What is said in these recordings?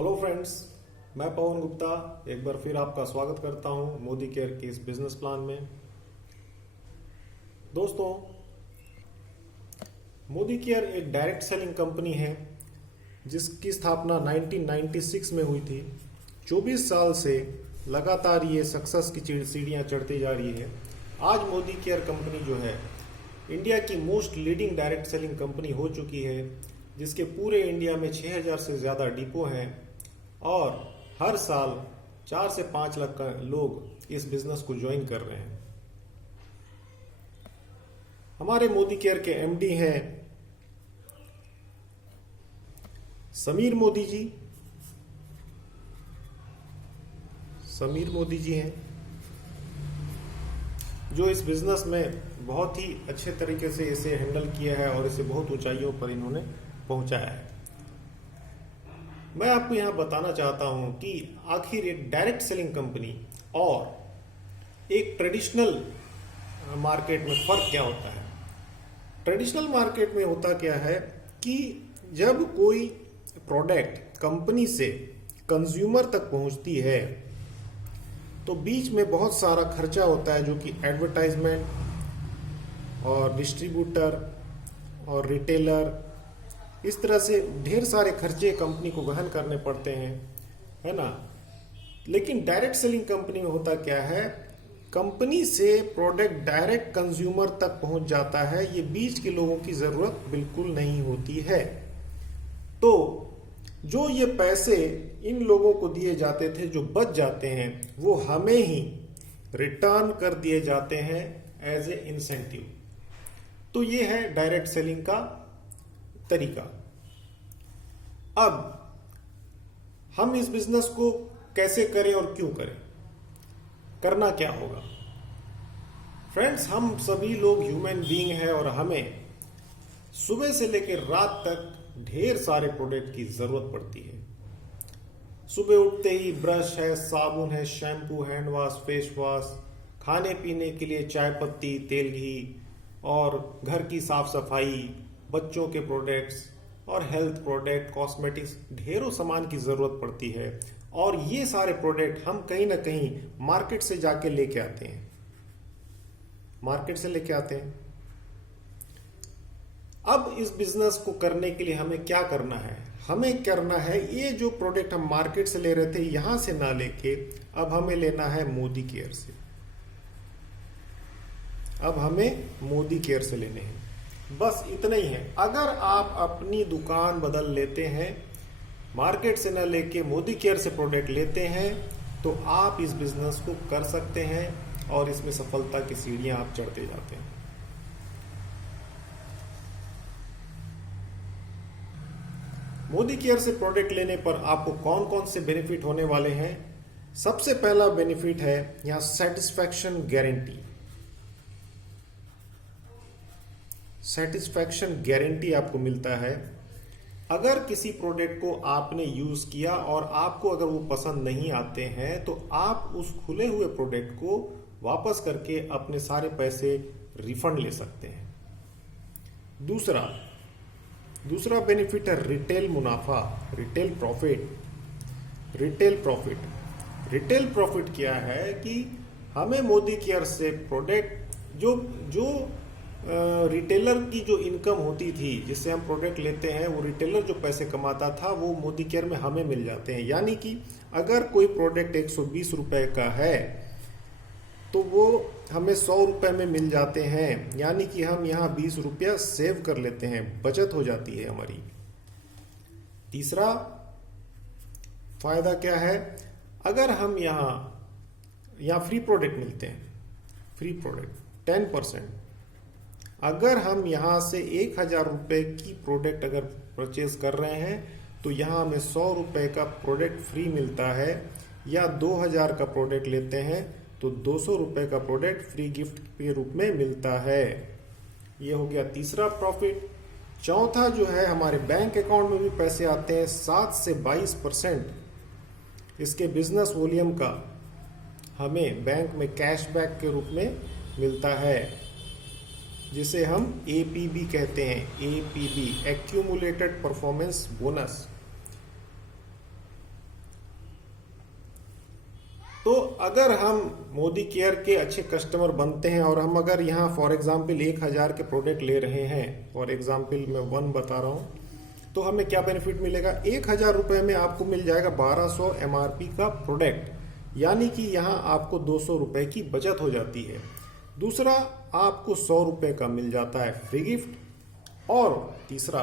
Hello friends, मैं पवन गुप्ता एक बार फिर आपका स्वागत करता हूं मोदी केयर के इस बिजनेस प्लान में। दोस्तों, मोदी केयर एक डायरेक्ट सेलिंग कंपनी है जिसकी स्थापना 1996 में हुई थी। 24 साल से लगातार ये सक्सेस की सीढ़ियां चढ़ती जा रही है। आज मोदी केयर कंपनी जो है इंडिया की most leading direct selling company हो चुकी है, जिसके पूरे इंडिया में 6000 से ज़्यादा डिपो हैं और हर साल 4 से 5 लाख लोग इस बिजनेस को ज्वाइन कर रहे हैं। हमारे मोदी केयर के एमडी हैं समीर मोदी जी। समीर मोदी जी हैं जो इस बिजनेस में बहुत ही अच्छे तरीके से इसे हैंडल किया है और इसे बहुत ऊंचाइयों पर इन्होंने पहुंचाया है। मैं आपको यहां बताना चाहता हूं कि आखिर एक डायरेक्ट सेलिंग कंपनी और एक ट्रेडिशनल मार्केट में फर्क क्या होता है। ट्रेडिशनल मार्केट में होता क्या है कि जब कोई प्रोडक्ट कंपनी से कंज्यूमर तक पहुंचती है तो बीच में बहुत सारा खर्चा होता है, जो कि एडवर्टाइजमेंट और डिस्ट्रीब्यूटर और रिटेलर, इस तरह से ढेर सारे खर्चे कंपनी को वहन करने पड़ते हैं, है ना। लेकिन डायरेक्ट सेलिंग कंपनी में होता क्या है, कंपनी से प्रोडक्ट डायरेक्ट कंज्यूमर तक पहुंच जाता है। ये बीच के लोगों की जरूरत बिल्कुल नहीं होती है। तो जो ये पैसे इन लोगों को दिए जाते थे, जो बच जाते हैं, वो हमें ही रिटर्न कर दिए जाते हैं एज ए इंसेंटिव। तो ये है डायरेक्ट सेलिंग का तरीका। अब हम इस बिजनेस को कैसे करें और क्यों करें, करना क्या होगा। फ्रेंड्स, हम सभी लोग ह्यूमन बीइंग हैं और हमें सुबह से लेकर रात तक ढेर सारे प्रोडक्ट की जरूरत पड़ती है। सुबह उठते ही ब्रश है, साबुन है, shampoo, hand wash, face wash, खाने पीने के लिए चाय पत्ती, तेल, घी और घर की साफ सफाई, बच्चों के प्रोडक्ट्स और हेल्थ प्रोडक्ट, कॉस्मेटिक्स, ढेरों सामान की जरूरत पड़ती है। और ये सारे प्रोडक्ट हम कहीं ना कहीं मार्केट से जाके लेके आते हैं, मार्केट से लेके आते हैं। अब इस बिजनेस को करने के लिए हमें क्या करना है, हमें करना है ये जो प्रोडक्ट हम मार्केट से ले रहे थे यहां से ना लेके अब हमें लेना है मोदी केयर से। अब हमें मोदी केयर से लेने हैं, बस इतना ही है। अगर आप अपनी दुकान बदल लेते हैं, मार्केट से न लेके मोदी केयर से प्रोडक्ट लेते हैं, तो आप इस बिजनेस को कर सकते हैं और इसमें सफलता की सीढ़ियां आप चढ़ते जाते हैं। मोदी केयर से प्रोडक्ट लेने पर आपको कौन कौन से बेनिफिट होने वाले हैं। सबसे पहला बेनिफिट है यहां सेटिस्फैक्शन गारंटी। सेटिस्फैक्शन गारंटी आपको मिलता है। अगर किसी प्रोडक्ट को आपने यूज किया और आपको अगर वो पसंद नहीं आते हैं, तो आप उस खुले हुए प्रोडक्ट को वापस करके अपने सारे पैसे रिफंड ले सकते हैं। दूसरा बेनिफिट है रिटेल मुनाफा, रिटेल प्रॉफिट। रिटेल प्रॉफिट क्या है कि हमें मोदी केयर से प्रोडक्ट जो रिटेलर की जो इनकम होती थी, जिससे हम प्रोडक्ट लेते हैं, वो रिटेलर जो पैसे कमाता था वो मोदी केयर में हमें मिल जाते हैं। यानी कि अगर कोई प्रोडक्ट 120 रुपए का है तो वो हमें 100 रुपए में मिल जाते हैं। यानी कि हम यहाँ 20 रुपया सेव कर लेते हैं, बचत हो जाती है हमारी। तीसरा फायदा क्या है, अगर हम यहाँ फ्री प्रोडक्ट मिलते हैं, फ्री प्रोडक्ट 10%। अगर हम यहां से 1000 रुपए की प्रोडक्ट अगर परचेज कर रहे हैं तो यहां हमें 100 रुपए का प्रोडक्ट फ्री मिलता है, या 2000 का प्रोडक्ट लेते हैं तो 200 रुपए का प्रोडक्ट फ्री गिफ्ट के रूप में मिलता है। ये हो गया तीसरा प्रॉफिट। चौथा जो है, हमारे बैंक अकाउंट में भी पैसे आते हैं। 7 से 22% इसके बिजनेस वॉल्यूम का हमें बैंक में कैशबैक के रूप में मिलता है, जिसे हम एपीबी कहते हैं। APB, accumulated performance bonus. तो अगर हम मोदी केयर के अच्छे कस्टमर बनते हैं और हम अगर यहाँ फॉर एग्जाम्पल 1000 के प्रोडक्ट ले रहे हैं, फॉर एग्जाम्पल मैं 1 बता रहा हूँ, तो हमें क्या बेनिफिट मिलेगा? 1000 रुपये में आपको मिल जाएगा 1200 MRP का प्रोडक्ट, यानी कि यहाँ आपको 200 रुपये की बचत हो जाती है। दूसरा, आपको 100 रुपये का मिल जाता है फ्री गिफ्ट, और तीसरा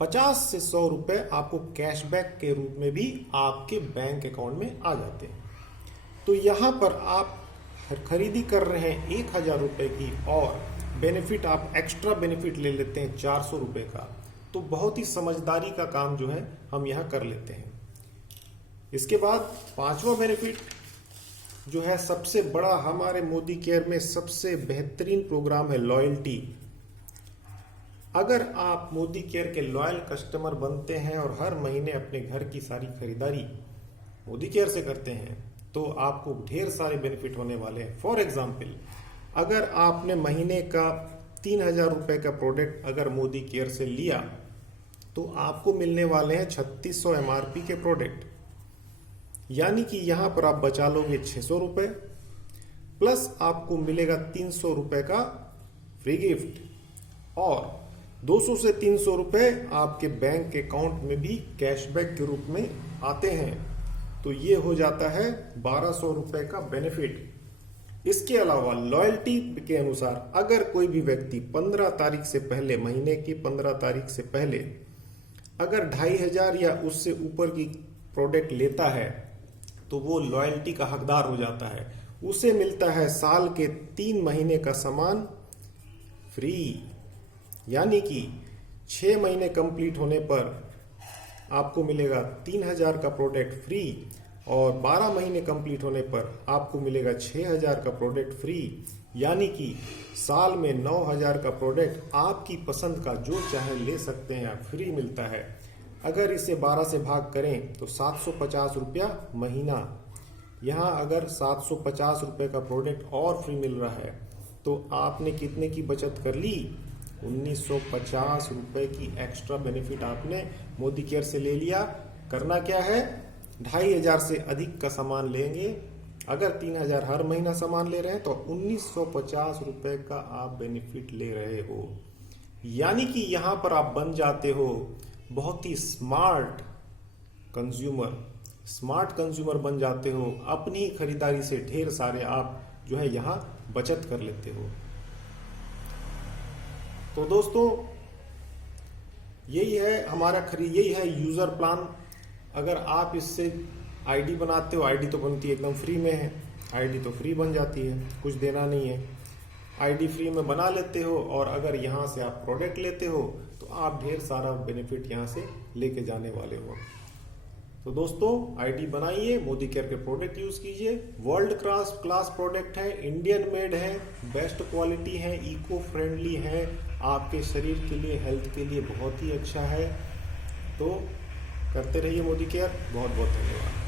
50 से 100 रुपये आपको कैशबैक के रूप में भी आपके बैंक अकाउंट में आ जाते हैं। तो यहाँ पर आप खरीदी कर रहे हैं 1000 रुपये की और बेनिफिट आप एक्स्ट्रा बेनिफिट ले लेते हैं 400 रुपये का, तो बहुत ही समझदारी का काम जो है हम यहाँ कर लेते हैं। इसके बाद 5वां बेनिफिट जो है सबसे बड़ा हमारे मोदी केयर में सबसे बेहतरीन प्रोग्राम है लॉयल्टी। अगर आप मोदी केयर के लॉयल कस्टमर बनते हैं और हर महीने अपने घर की सारी खरीदारी मोदी केयर से करते हैं तो आपको ढेर सारे बेनिफिट होने वाले हैं। फॉर एग्जाम्पल, अगर आपने महीने का 3000 रुपये का प्रोडक्ट अगर मोदी केयर से लिया तो आपको मिलने वाले हैं 3600 MRP के प्रोडक्ट, यानी कि यहां पर आप बचा लोगे 600 रुपये, प्लस आपको मिलेगा 300 रुपये का फ्री गिफ्ट, और 200 से 300 रुपये आपके बैंक अकाउंट में भी कैशबैक के रूप में आते हैं। तो ये हो जाता है 1200 रुपये का बेनिफिट। इसके अलावा लॉयल्टी के अनुसार अगर कोई भी व्यक्ति 15 तारीख से पहले, महीने की 15 तारीख से पहले अगर 2500 या उससे ऊपर की प्रोडक्ट लेता है तो वो लॉयल्टी का हकदार हो जाता है। उसे मिलता है साल के 3 महीने का सामान फ्री, यानी कि 6 महीने कंप्लीट होने पर आपको मिलेगा 3000 का प्रोडक्ट फ्री, और 12 महीने कंप्लीट होने पर आपको मिलेगा 6000 का प्रोडक्ट फ्री, यानी कि साल में 9000 का प्रोडक्ट आपकी पसंद का जो चाहे ले सकते हैं, फ्री मिलता है। अगर इसे 12 से भाग करें तो 750 रुपया महीना। यहाँ अगर 750 रुपये का प्रोडक्ट और फ्री मिल रहा है तो आपने कितने की बचत कर ली? 1950 रुपये की एक्स्ट्रा बेनिफिट आपने मोदी केयर से ले लिया। करना क्या है? 2500 से अधिक का सामान लेंगे, अगर 3000 हर महीना सामान ले रहे हैं तो 1950 रुपये का आप बेनिफिट ले रहे हो, यानी कि यहाँ पर आप बन जाते हो बहुत ही स्मार्ट कंज्यूमर बन जाते हो। अपनी खरीदारी से ढेर सारे आप जो है यहाँ बचत कर लेते हो। तो दोस्तों यही है हमारा यही है यूजर प्लान। अगर आप इससे आईडी बनाते हो, आईडी तो बनती है एकदम फ्री में है, आईडी तो फ्री बन जाती है, कुछ देना नहीं है, आईडी फ्री में बना लेते हो, और अगर यहाँ से आप प्रोडक्ट लेते हो तो आप ढेर सारा बेनिफिट यहाँ से लेके जाने वाले हो। तो दोस्तों आईडी बनाइए, मोदी केयर के प्रोडक्ट यूज कीजिए, वर्ल्ड क्लास प्रोडक्ट है, इंडियन मेड है, बेस्ट क्वालिटी है, इको फ्रेंडली है, आपके शरीर के लिए, हेल्थ के लिए बहुत ही अच्छा है। तो करते रहिए मोदी केयर। बहुत बहुत धन्यवाद।